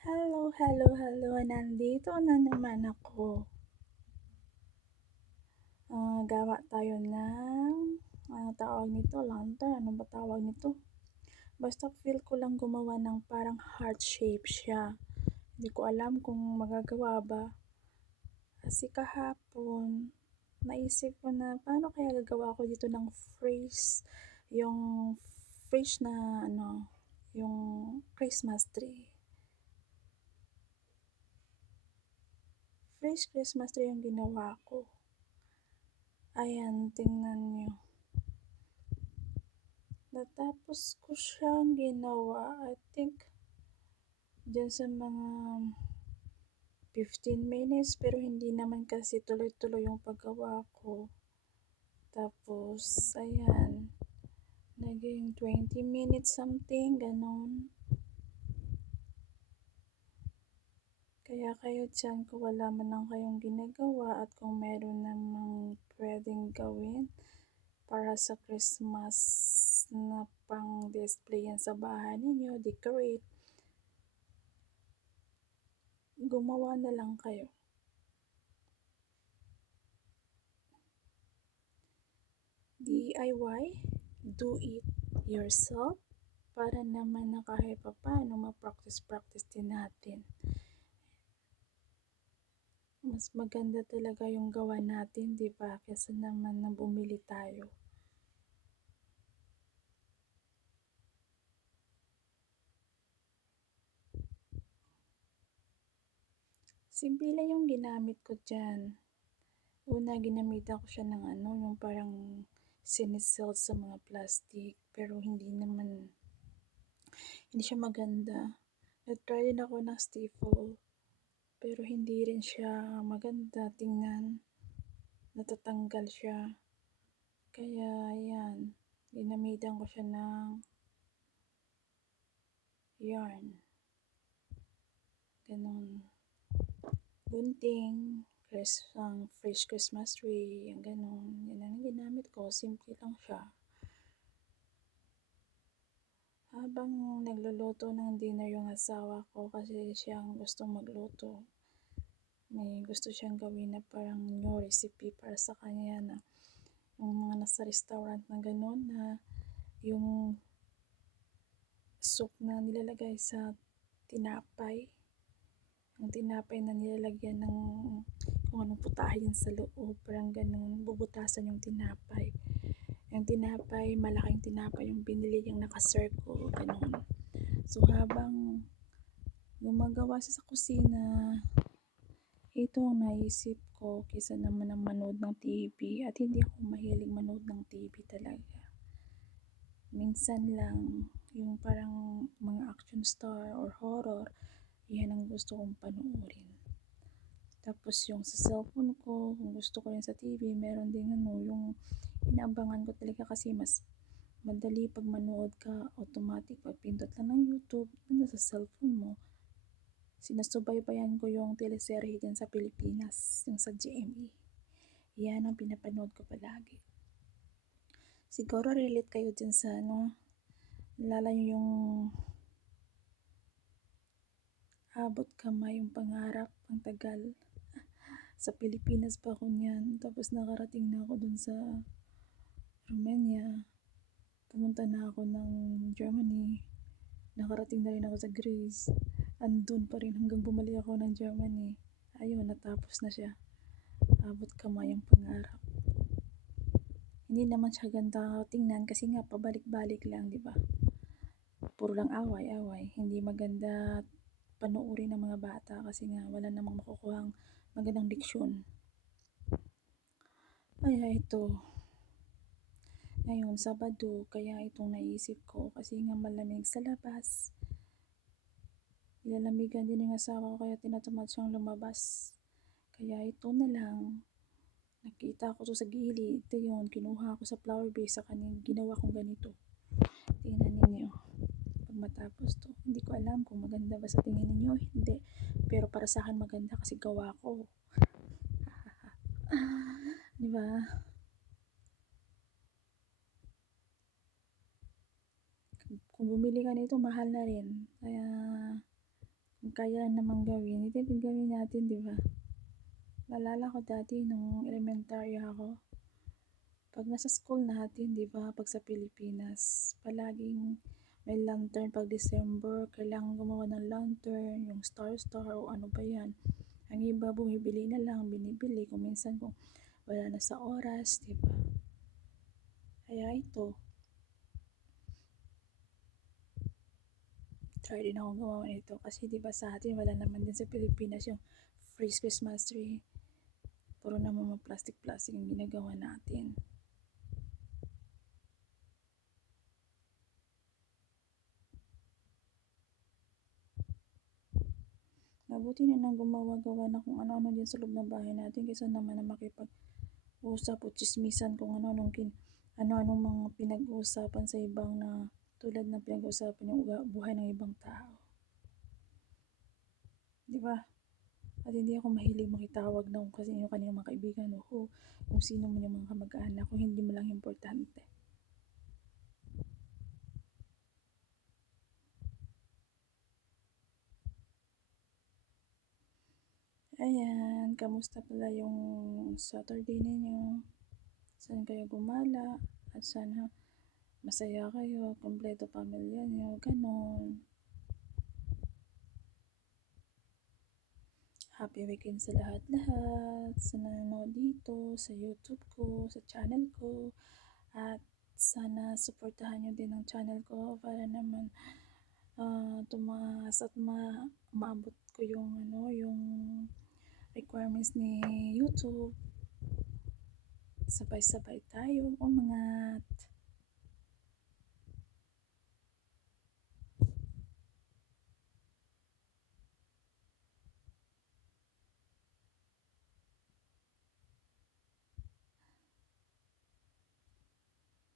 Hello, hello, hello. Nandito na naman ako. Gawa tayo ng, tawag nito, lantern. Ano ba tawag nito? Basta feel ko lang gumawa ng parang heart shape siya. Hindi ko alam kung magagawa ba. Kasi kahapon, naisip ko na paano kaya gagawa ko dito ng yung fresh na yung Christmas tree. Fresh Christmas tree yung ginawa ko. Ayan, tingnan nyo. Natapos ko siyang ginawa, I think, dyan sa mga 15 minutes, pero hindi naman kasi tuloy-tuloy yung paggawa ko. Tapos, ayan, naging 20 minutes something, ganon. Kaya kayo dyan, kung wala man lang kayong ginagawa at kung meron namang pwedeng gawin para sa Christmas na pang display yan sa bahay ninyo, decorate, gumawa na lang kayo. DIY, do it yourself, para naman na kahit pa paano ma-practice din natin. Mas maganda talaga yung gawa natin, di ba? Kesa naman na bumili tayo. Simple lang yung ginamit ko dyan. Una, ginamitan ko siya ng yung parang siniseld sa mga plastic. Pero hindi siya maganda. Nag-try din ako ng staple. Pero hindi rin siya maganda tingnan. Natatanggal siya. Kaya, yan. Ginamitan ko siya ng yarn. Ganon. Gunting. Fresh Christmas tree. Yan ganon. Yan ang ginamit ko. Simple lang siya. Habang nagluluto ng dinner yung asawa ko, kasi siyang gustong magluto. May gusto siyang gawin na parang new recipe para sa kanya na yung mga nasa restaurant na gano'n, na yung soup na nilalagay sa tinapay. Yung tinapay na nilalagyan ng kung anong putahe sa loob, parang gano'n, bubutasan yung tinapay. Yung tinapay, malaking tinapay yung binili yung naka-circle, gano'n. So habang gumagawa siya sa kusina, ito ang naisip ko, kaysa naman ang manood ng TV, at hindi ako mahilig manood ng TV talaga. Minsan lang, yung parang mga action star or horror, yan ang gusto kong panoorin. Tapos yung sa cellphone ko, kung gusto ko rin sa TV, meron din yung inaabangan ko talaga, kasi mas madali pag manood ka, automatic, pag pindot lang ng YouTube, sa cellphone mo. Sinasubaybayan ko yung teleserye dyan sa Pilipinas, yung sa GMA. Yan ang pinapanood ko palagi. Siguro relate kayo dyan sa lala nyo yung abot kamay, yung pangarap, ang tagal. Sa Pilipinas pa ako niyan, tapos nakarating na ako dun sa Romania. Pumunta na ako ng Germany. Nakarating na rin ako sa Greece. Andun pa rin hanggang bumalik ako ng Germany. Ayun, natapos na siya. Abot kamay ang pangarap. Hindi naman siya ganda tingnan kasi nga pabalik-balik lang, di ba? Puro lang away-away. Hindi maganda panoorin ng mga bata kasi nga wala namang makukuhang magandang diksyon. Kaya ito, ngayon Sabado, kaya itong naisip ko kasi nga malamig sa labas. Ilalamigan din ng asawa ko, kaya tinatamad siyang lumabas. Kaya ito na lang. Nakita ko to sa gilid. Ito yun, kinuha ko sa flower vase sa kanya. Ginawa kong ganito. Tingnan ninyo. Pag matapos to, hindi ko alam kung maganda ba sa tingin ninyo. Hindi. Pero para sa akin maganda kasi gawa ko. Diba? Kung bumili ka nito, mahal na rin. Kaya Kung kaya namang gawin, hindi din gawin natin, 'di ba? Naalala ko dati nung elementarya ako, 'pag nasa school natin, 'di ba, 'pag sa Pilipinas, palaging may lantern 'pag December, kailangan gumawa ng lantern, yung star-star o ano ba 'yan. Ang iba bumibili na lang, binibili kung minsan kung wala na sa oras, 'di ba? Kaya ito, try din ako gumawa nito kasi 'di ba sa atin wala naman din sa Pilipinas yung free Christmas tree. Puro naman mga plastic-plastic yung ginagawa natin. Mabuti na lang gumawa-gawa na kung ano-ano dyan sa loob ng bahay natin kaysa naman na makipag-usap o chismisan kung ano-anong mga pinag-uusapan sa ibang na tulad ng pinag-uusapan yung buhay ng ibang tao. Di ba? At hindi ako mahilig makitawag ng kung sino yung kanilang mga kaibigan o kung sino man yung mga kamag-anak kung hindi mo lang importante. Ayan, kamusta pala yung Saturday ninyo? Saan kayo gumala? At sana masaya kayo, kompleto pamilya nyo, ganon. Happy weekend sa lahat-lahat, sa nanonood dito, sa YouTube ko, sa channel ko. At sana supportahan nyo din ang channel ko para naman tumaas at maabot ko yung requirements ni YouTube. Sabay-sabay tayo umangat.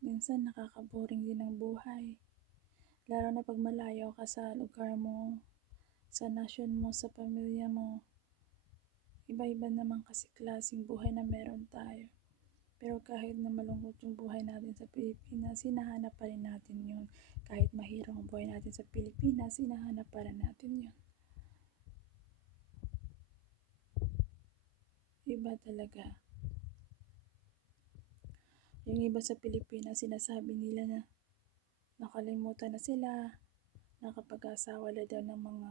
Minsan nakaka-boring din ang buhay. Lalo na pag malayo ka sa lugar mo, sa nasyon mo, sa pamilya mo. Iba-iba naman kasi klaseng buhay na meron tayo. Pero kahit na malungkot yung buhay natin sa Pilipinas, hinahanap pa rin natin yun. Kahit mahirap ang buhay natin sa Pilipinas, hinahanap pa rin natin yun. Iba talaga. Yung iba sa Pilipinas, sinasabi nila na nakalimutan na sila, nakapag-asawa na daw ng mga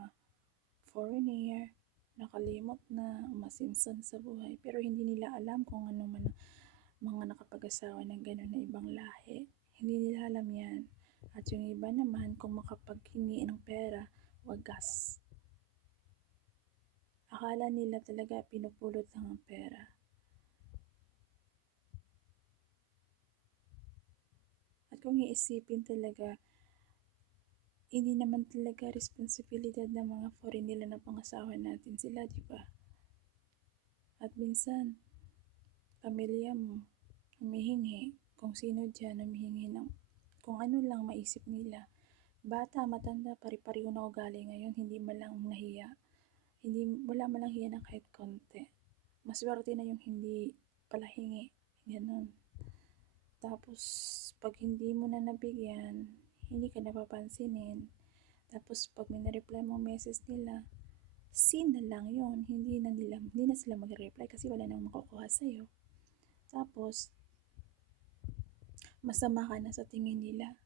foreigner, nakalimot na, umasinson sa buhay. Pero hindi nila alam kung ano man mga nakapag-asawa ng gano'n na ibang lahi. Hindi nila alam yan. At yung iba naman, kung makapaghingi ng pera, wagas. Akala nila talaga pinupulot lang ang pera. At kung iisipin talaga, hindi naman talaga responsibilidad ng mga foreign nila na pangasawa natin sila, di ba? At minsan, pamilya mo, humihingi, kung sino dyan humihingi ng kung ano lang maisip nila. Bata, matanda, pari-pareho na ugali ngayon, hindi man lang nahiya. Wala man lang hiya na kahit konti. Maswerte na yung hindi palahingi. Ganun. Tapos, pag hindi mo na nabigyan, hindi ka napapansinin. Tapos, pag may na-reply mo message nila, seen na lang yun. Hindi na sila mag-reply kasi wala nang makukuha sa'yo. Tapos, masama ka na sa tingin nila.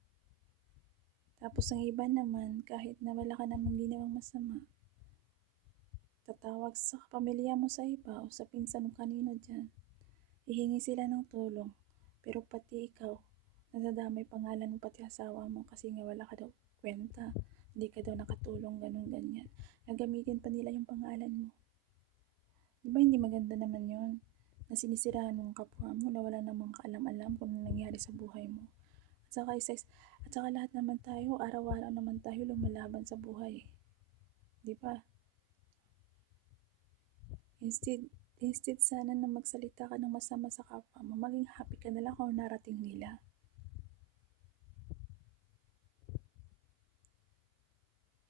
Tapos, ang iba naman, kahit na wala ka namang ginawang masama, tatawag sa pamilya mo sa iba o sa pinsan mo kanino dyan. Hihingi sila ng tulong. Pero pati ikaw, nadadamay pangalan mo pati asawa mo kasi nga wala ka daw kwenta. Hindi ka daw nakatulong, ganun ganyan. Nagamitin pa nila yung pangalan mo. Diba hindi maganda naman yon na sinisiraan mo ang kapwa mo na wala namang kaalam-alam kung ano nangyari sa buhay mo. At saka lahat naman tayo, araw-araw naman tayo lumalaban sa buhay. Di ba? Instead sana na magsalita ka ng masama sa kapwa mo, maging happy ka na lang kung narating nila.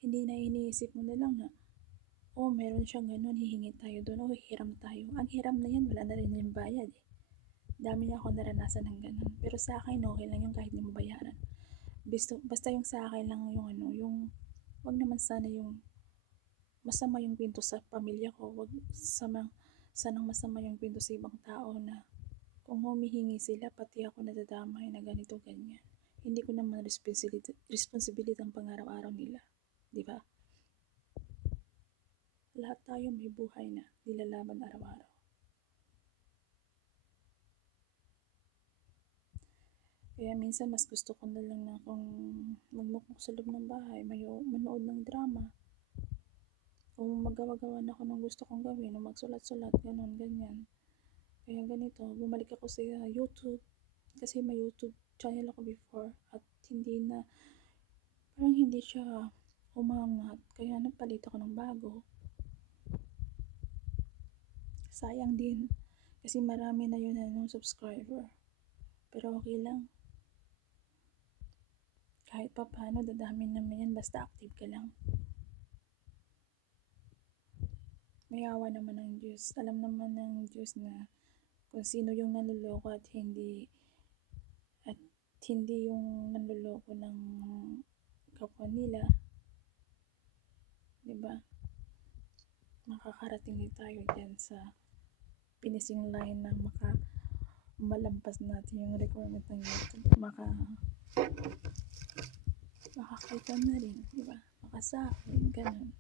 Hindi na iniisip mo na lang na, meron siyang ganun, hihingi tayo doon, hiram tayo. Ang hiram na yan, wala na rin yung bayad eh. Dami na ako naranasan ng ganun. Pero sa akin, okay lang yung kahit hindi mo bayaran. Basta yung sa akin lang yung wag naman sana yung masama yung kwento sa pamilya ko, wag sanang masama yung kwento sa ibang tao na kung humihingi sila pati ako nadadamay na ganito ganyan. Hindi ko naman responsibility ang pang-araw-araw nila, di ba? Lahat tayo may buhay na nilalaban araw-araw. Kaya minsan mas gusto ko na lang na kung magmukmok sa loob ng bahay, manood ng drama, o magawa-gawa na ako ng gusto kong gawin, o magsulat-sulat, ganon, ganyan. Kaya ganito, bumalik ako sa YouTube, kasi may YouTube channel ako before, at parang hindi siya umangat, kaya napalit ako ng bago. Sayang din, kasi marami na yun subscriber, pero okay lang. Kahit pa paano, dadamin naman yan, basta active ka lang. May awa naman ng Diyos. Alam naman ng Diyos na kung sino yung nanloloko at hindi yung nanloloko ng kapwa nila, diba? Makakarating din tayo dyan sa finishing line na malampas natin yung requirement ng YouTube. Makakita na rin, diba? Makasahod, ganun.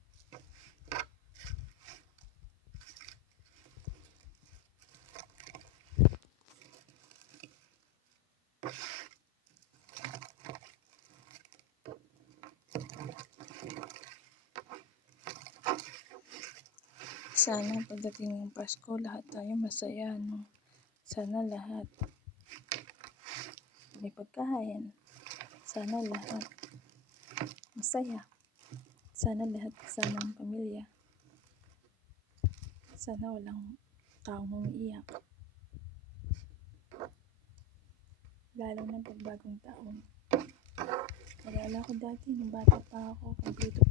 Sana pagdating ng Pasko, lahat tayo masaya, no? Sana lahat may pagkain. Sana lahat masaya. Sana lahat kasama ang pamilya. Sana walang taong umiiyak. Lalo ng pagbagong taon. Nalala ko dati, nung bata pa ako, kumpleto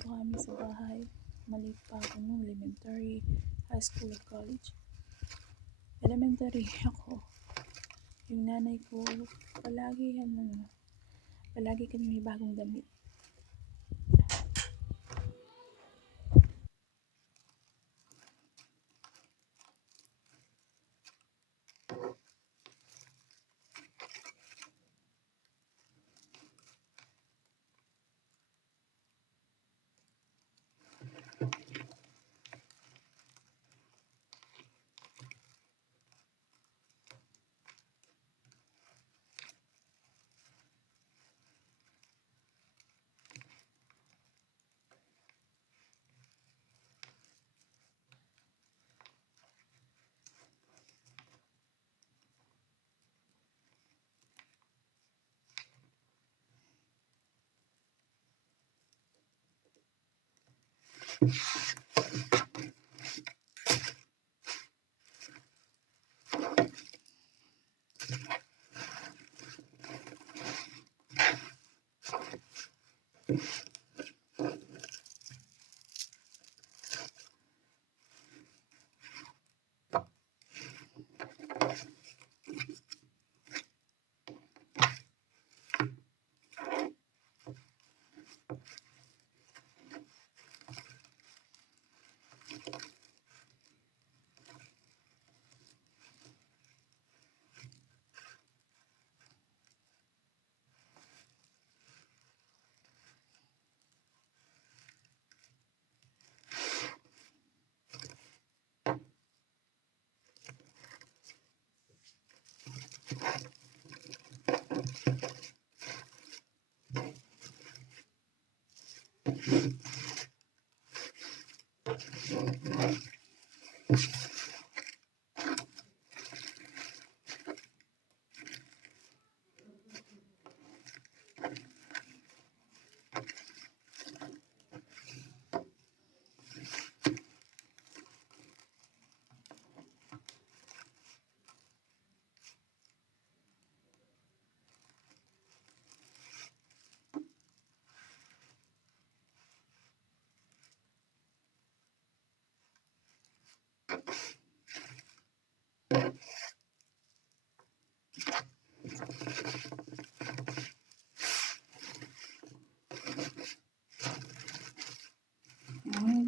pa kami sa bahay. Maliit pa ako nung elementary, high school at college. Elementary ako. Yung nanay ko, palagi kami may bagong damit.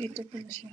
Dito pala siya.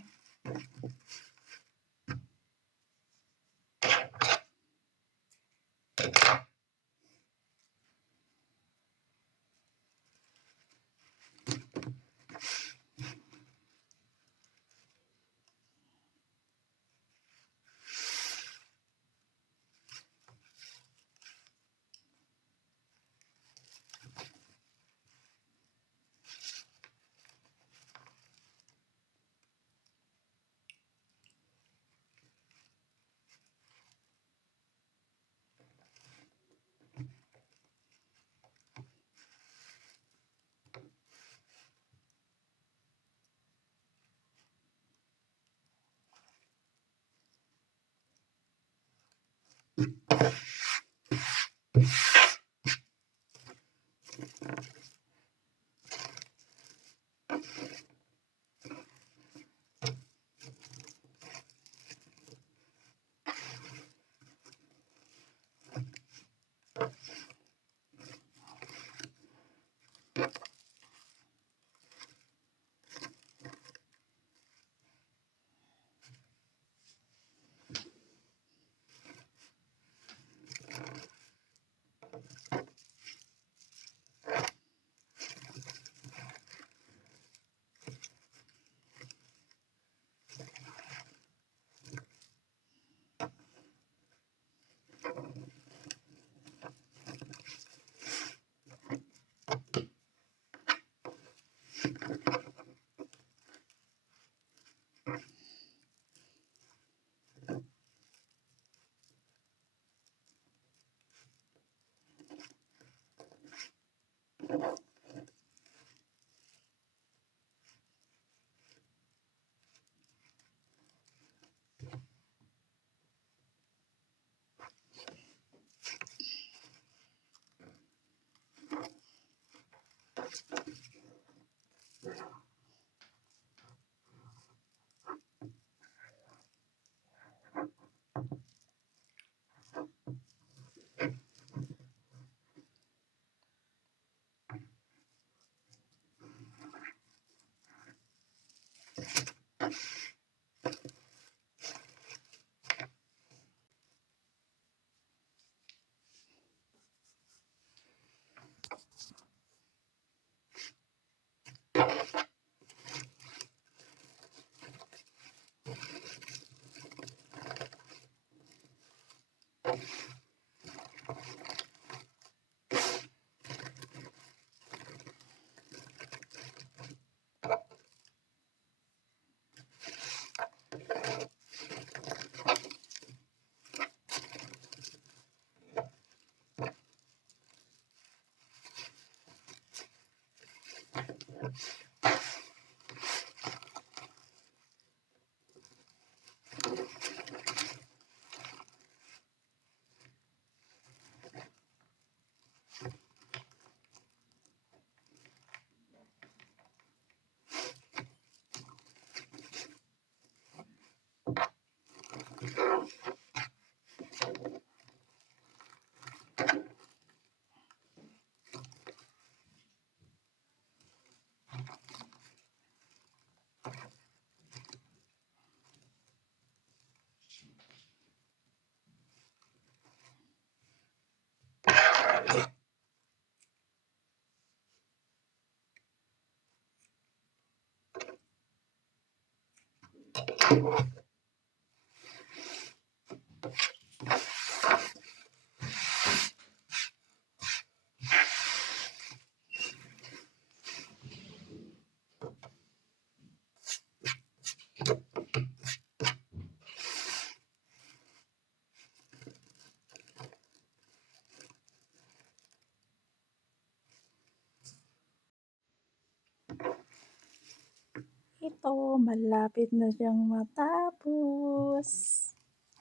Ito, malapit na siyang matapos.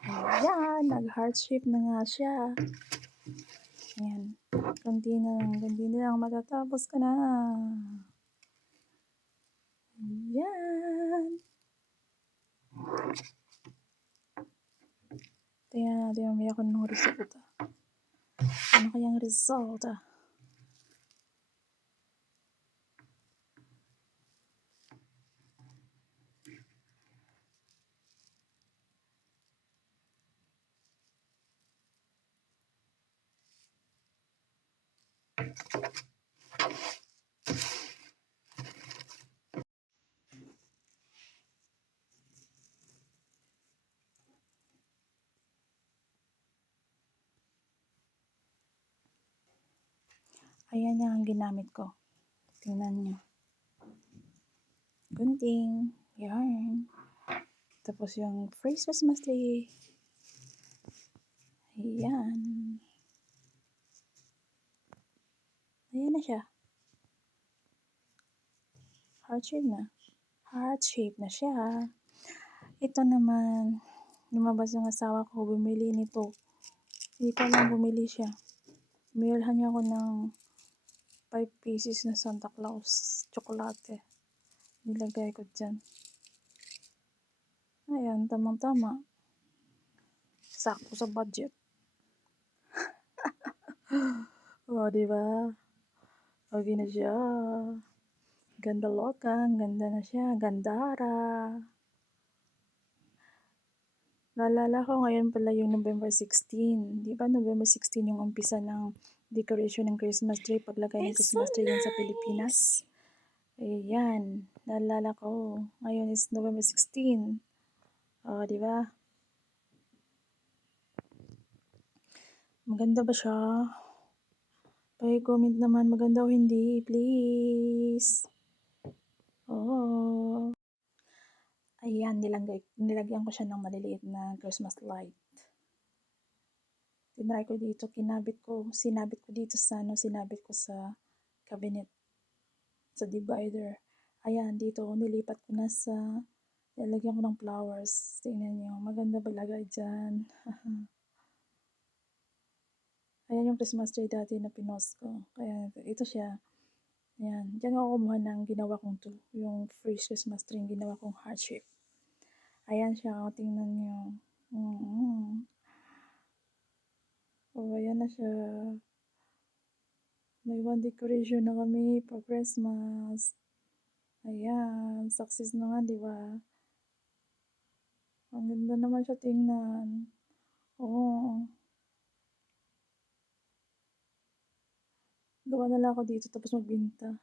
Ayan, nag-heart shape na nga siya. Ayan, kundi na lang matatapos ka na. Ayan. Tingnan natin mamaya kung anong resulta. Ano kayang resulta? Ayan na ang ginamit ko. Tingnan nyo. Gunting. Yan. Tapos yung fresh Christmas tree. Ayan. Ayan na siya. Heart shape na. Heart shape na siya. Ito naman, lumabas yung asawa ko, bumili nito. Hindi ko lang bumili siya. Binilhan niya ako ng 5 pieces na Santa Claus chocolate. Nilagay ko dyan. Ayan, tamang-tama. Sakto sa budget. O, diba? Okay na siya. Ganda lokang, ganda na siya. Gandara. Naalala ko ngayon pala yung November 16. Di ba November 16 yung umpisa ng decoration ng Christmas tree, paglagay ng Christmas tree yan sa Pilipinas. Ayan, naalala ko. Ngayon is November 16. O, di ba? Maganda ba siya? Pa-comment naman maganda o hindi, please. Oh. Ayan, nilagyan ko siya ng maliliit na Christmas light. Tinry ko dito, sinabit ko dito sa sinabit ko sa cabinet, sa divider. Ayan, dito nilipat ko na sa, nilagyan ko ng flowers. Tingnan nyo, maganda ba lagay dyan? Ayan yung Christmas tree dati na pinost ko. Kaya ito siya. Ayan, dyan ako kumuha ng ginawa kong to. Yung fresh Christmas tree, yung ginawa kong heart shape. Ayan siya, tingnan nyo. Oh, ayan na siya. May one decoration na kami for Christmas. Ayan, success na nga, di ba? Ang ganda naman siya tingnan. Oo. Gawa na lang ako dito tapos magbinta.